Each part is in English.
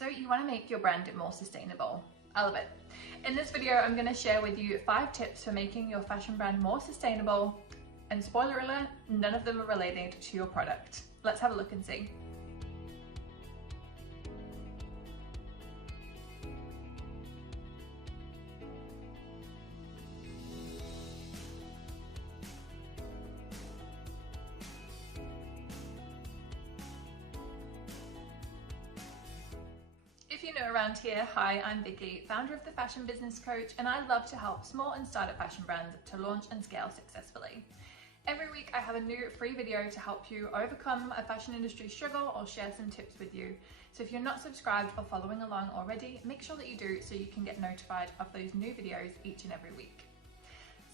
So you want to make your brand more sustainable. I love it. In this video, I'm going to share with you 5 tips for making your fashion brand more sustainable. And spoiler alert, none of them are related to your product. Let's have a look and see. If you're new around here, hi, I'm Vicky, founder of The Fashion Business Coach, and I love to help small and startup fashion brands to launch and scale successfully. Every week I have a new free video to help you overcome a fashion industry struggle or share some tips with you. So if you're not subscribed or following along already, make sure that you do so you can get notified of those new videos each and every week.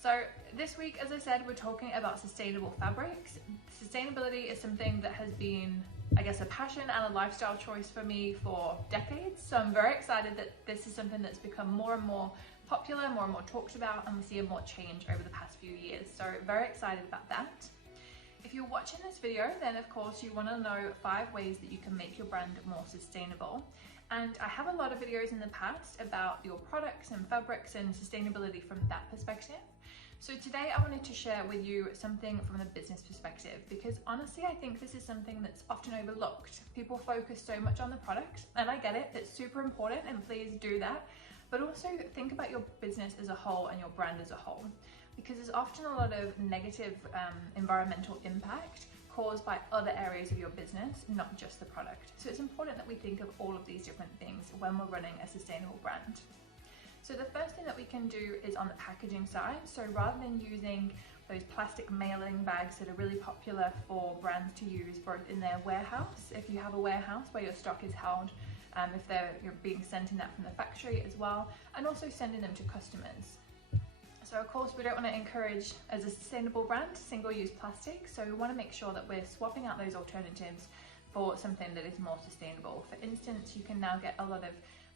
So this week, as I said, we're talking about sustainable fabrics. Sustainability is something that has been, I guess, a passion and a lifestyle choice for me for decades. So I'm very excited that this is something that's become more and more popular, more and more talked about, and we see a more change over the past few years. So very excited about that. If you're watching this video, then of course you want to know 5 ways that you can make your brand more sustainable. And I have a lot of videos in the past about your products and fabrics and sustainability from that perspective. So today I wanted to share with you something from the business perspective, because honestly I think this is something that's often overlooked. People focus so much on the product, and I get it, it's super important and please do that, but also think about your business as a whole and your brand as a whole, because there's often a lot of negative environmental impact caused by other areas of your business, not just the product. So it's important that we think of all of these different things when we're running a sustainable brand. So the first thing that we can do is on the packaging side. So rather than using those plastic mailing bags that are really popular for brands to use both in their warehouse, if you have a warehouse where your stock is held, if you're being sent in that from the factory as well, and also sending them to customers. So of course we don't want to encourage, as a sustainable brand, single-use plastic, so we want to make sure that we're swapping out those alternatives for something that is more sustainable. For instance, you can now get a lot of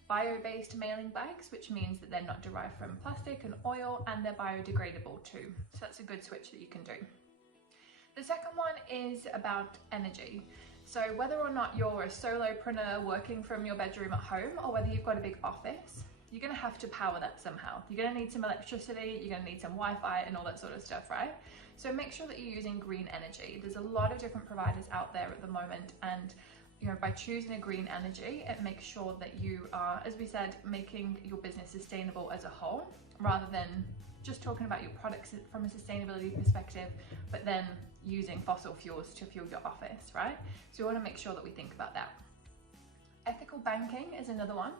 bio-based mailing bags, which means that they're not derived from plastic and oil, and they're biodegradable too. So that's a good switch that you can do. The second one is about energy. So whether or not you're a solopreneur working from your bedroom at home, or whether you've got a big office, you're gonna have to power that somehow. You're gonna need some electricity, you're gonna need some Wi-Fi and all that sort of stuff, right? So make sure that you're using green energy. There's a lot of different providers out there at the moment, and by choosing a green energy, it makes sure that you are, as we said, making your business sustainable as a whole, rather than just talking about your products from a sustainability perspective, but then using fossil fuels to fuel your office, right? So we want to make sure that we think about that. Ethical banking is another one.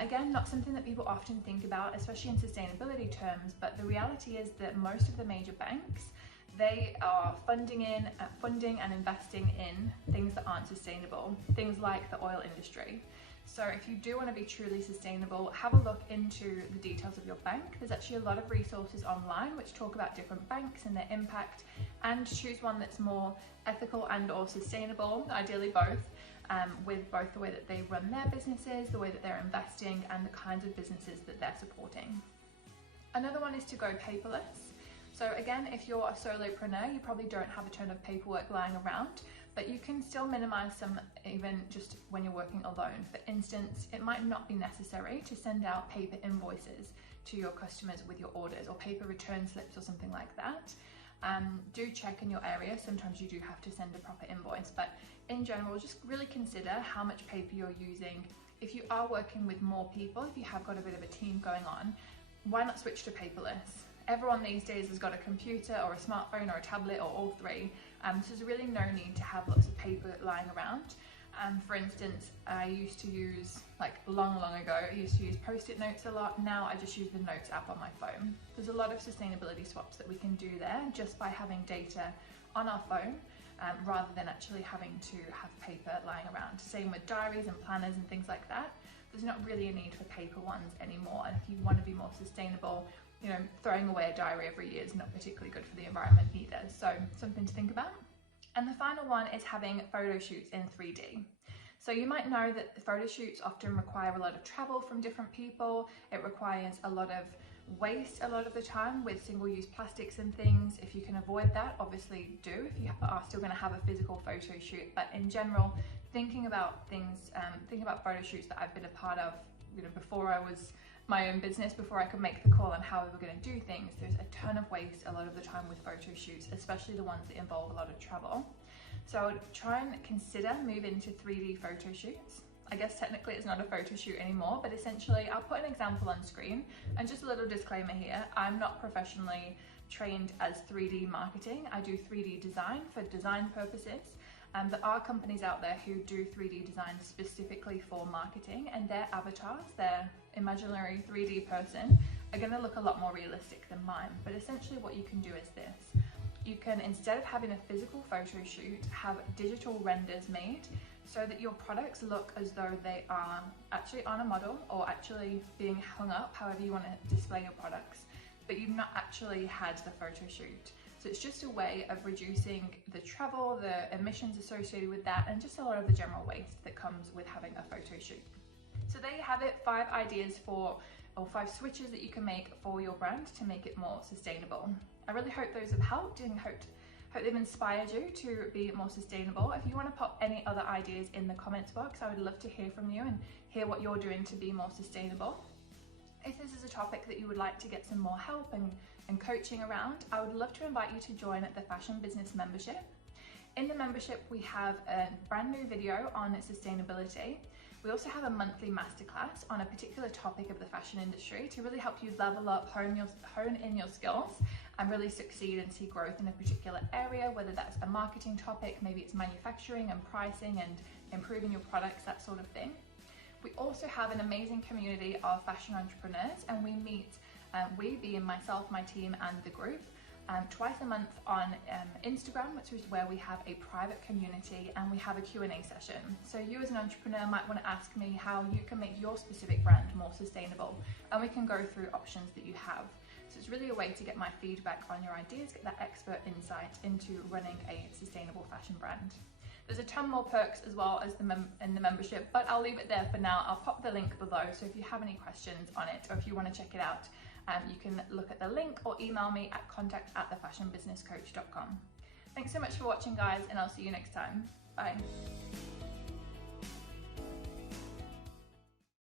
Again, not something that people often think about, especially in sustainability terms, but the reality is that most of the major banks, they are funding and investing in things that aren't sustainable, things like the oil industry. So if you do want to be truly sustainable, have a look into the details of your bank. There's actually a lot of resources online which talk about different banks and their impact, and choose one that's more ethical and or sustainable, ideally both, with both the way that they run their businesses, the way that they're investing, and the kinds of businesses that they're supporting. Another one is to go paperless. So again, if you're a solopreneur, you probably don't have a ton of paperwork lying around, but you can still minimize some even just when you're working alone. For instance, it might not be necessary to send out paper invoices to your customers with your orders, or paper return slips or something like that. Do check in your area. Sometimes you do have to send a proper invoice, but in general, just really consider how much paper you're using. If you are working with more people, if you have got a bit of a team going on, why not switch to paperless? Everyone these days has got a computer or a smartphone or a tablet or all three. So there's really no need to have lots of paper lying around. For instance, I used to use, like long ago, I used to use Post-it notes a lot. Now I just use the Notes app on my phone. There's a lot of sustainability swaps that we can do there just by having data on our phone, rather than actually having to have paper lying around. Same with diaries and planners and things like that. There's not really a need for paper ones anymore. And if you want to be more sustainable, throwing away a diary every year is not particularly good for the environment either. So something to think about. And the final one is having photo shoots in 3D. So you might know that photo shoots often require a lot of travel from different people. It requires a lot of waste a lot of the time with single-use plastics and things. If you can avoid that, obviously do, if you are still going to have a physical photo shoot. But in general, thinking about things, thinking about photo shoots that I've been a part of, you know, before I was my own business, before I could make the call on how we were going to do things. There's a ton of waste a lot of the time with photo shoots, especially the ones that involve a lot of travel. So I would try and consider moving to 3D photo shoots. I guess technically it's not a photo shoot anymore, but essentially I'll put an example on screen. And just a little disclaimer here, I'm not professionally trained as 3D marketing. I do 3D design for design purposes. There are companies out there who do 3D design specifically for marketing, and their avatars, their imaginary 3D person, are going to look a lot more realistic than mine. But essentially what you can do is this. You can, instead of having a physical photo shoot, have digital renders made so that your products look as though they are actually on a model or actually being hung up, however you want to display your products, but you've not actually had the photo shoot. So it's just a way of reducing the travel, the emissions associated with that, and just a lot of the general waste that comes with having a photo shoot. So there you have it, 5 ideas or 5 switches that you can make for your brand to make it more sustainable. I really hope those have helped and hope they've inspired you to be more sustainable. If you want to pop any other ideas in the comments box, I would love to hear from you and hear what you're doing to be more sustainable. If this is a topic that you would like to get some more help and coaching around, I would love to invite you to join the Fashion Business Membership. In the membership, we have a brand new video on sustainability. We also have a monthly masterclass on a particular topic of the fashion industry to really help you level up, hone in your skills and really succeed and see growth in a particular area, whether that's a marketing topic, maybe it's manufacturing and pricing and improving your products, that sort of thing. We also have an amazing community of fashion entrepreneurs, and we meet, we being myself, my team and the group, twice a month on Instagram, which is where we have a private community and we have a Q&A session. So you as an entrepreneur might want to ask me how you can make your specific brand more sustainable, and we can go through options that you have. So it's really a way to get my feedback on your ideas, get that expert insight into running a sustainable fashion brand. There's a ton more perks as well as in the membership, but I'll leave it there for now. I'll pop the link below, so if you have any questions on it or if you want to check it out, you can look at the link or email me at contact@thefashionbusinesscoach.com. Thanks so much for watching, guys, and I'll see you next time. Bye.